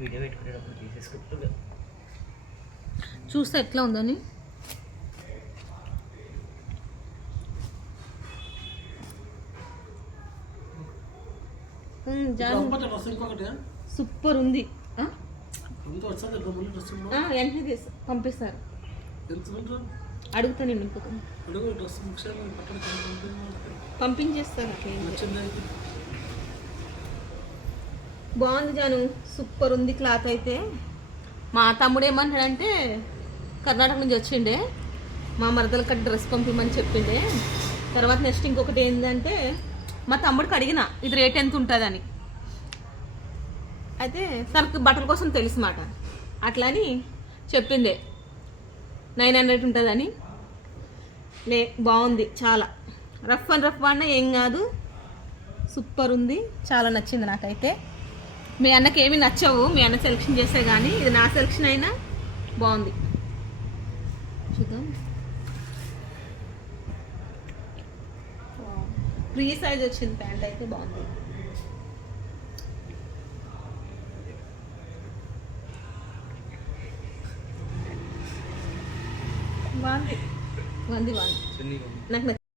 Video పెట్టుకునేటప్పుడు తీసేసుకుంటున్నా. చూస్తే ఎట్లా ఉందని. సూపర్ ఉంది. వెంటనే పంపిస్తారు. అడుగుతా నేను పంపించేస్తారు. బాగుంది జాను, సూపర్ ఉంది క్లాత్ అయితే. మా తమ్ముడు ఏమంటాడంటే కర్ణాటక నుంచి వచ్చిండే, మా మరదల కట్టి డ్రెస్ పంపిమని చెప్పిండే. తర్వాత నెక్స్ట్ ఇంకొకటి ఏంటంటే మా తమ్ముడికి అడిగిన ఇది రేట్ ఎంత ఉంటుందని. అయితే తనకు బట్టల కోసం తెలుసు మాట, అట్లా అని చెప్పిండే 900 ఉంటుందని. బాగుంది, చాలా రఫ్ అండ్ రఫ్ అన్నా ఏం కాదు, సూపర్ ఉంది, చాలా నచ్చింది నాకైతే. మీ అన్నకి ఏమి నచ్చవు, మీ అన్న సెలెక్షన్ చేస్తే కానీ ఇది నా సెలెక్షన్ అయినా బాగుంది. చూద్దాం, ఫ్రీ సైజ్ వచ్చింది ప్యాంట్ అయితే బాగుంది. బాగుంది బాగుంది బాగుంది నాకు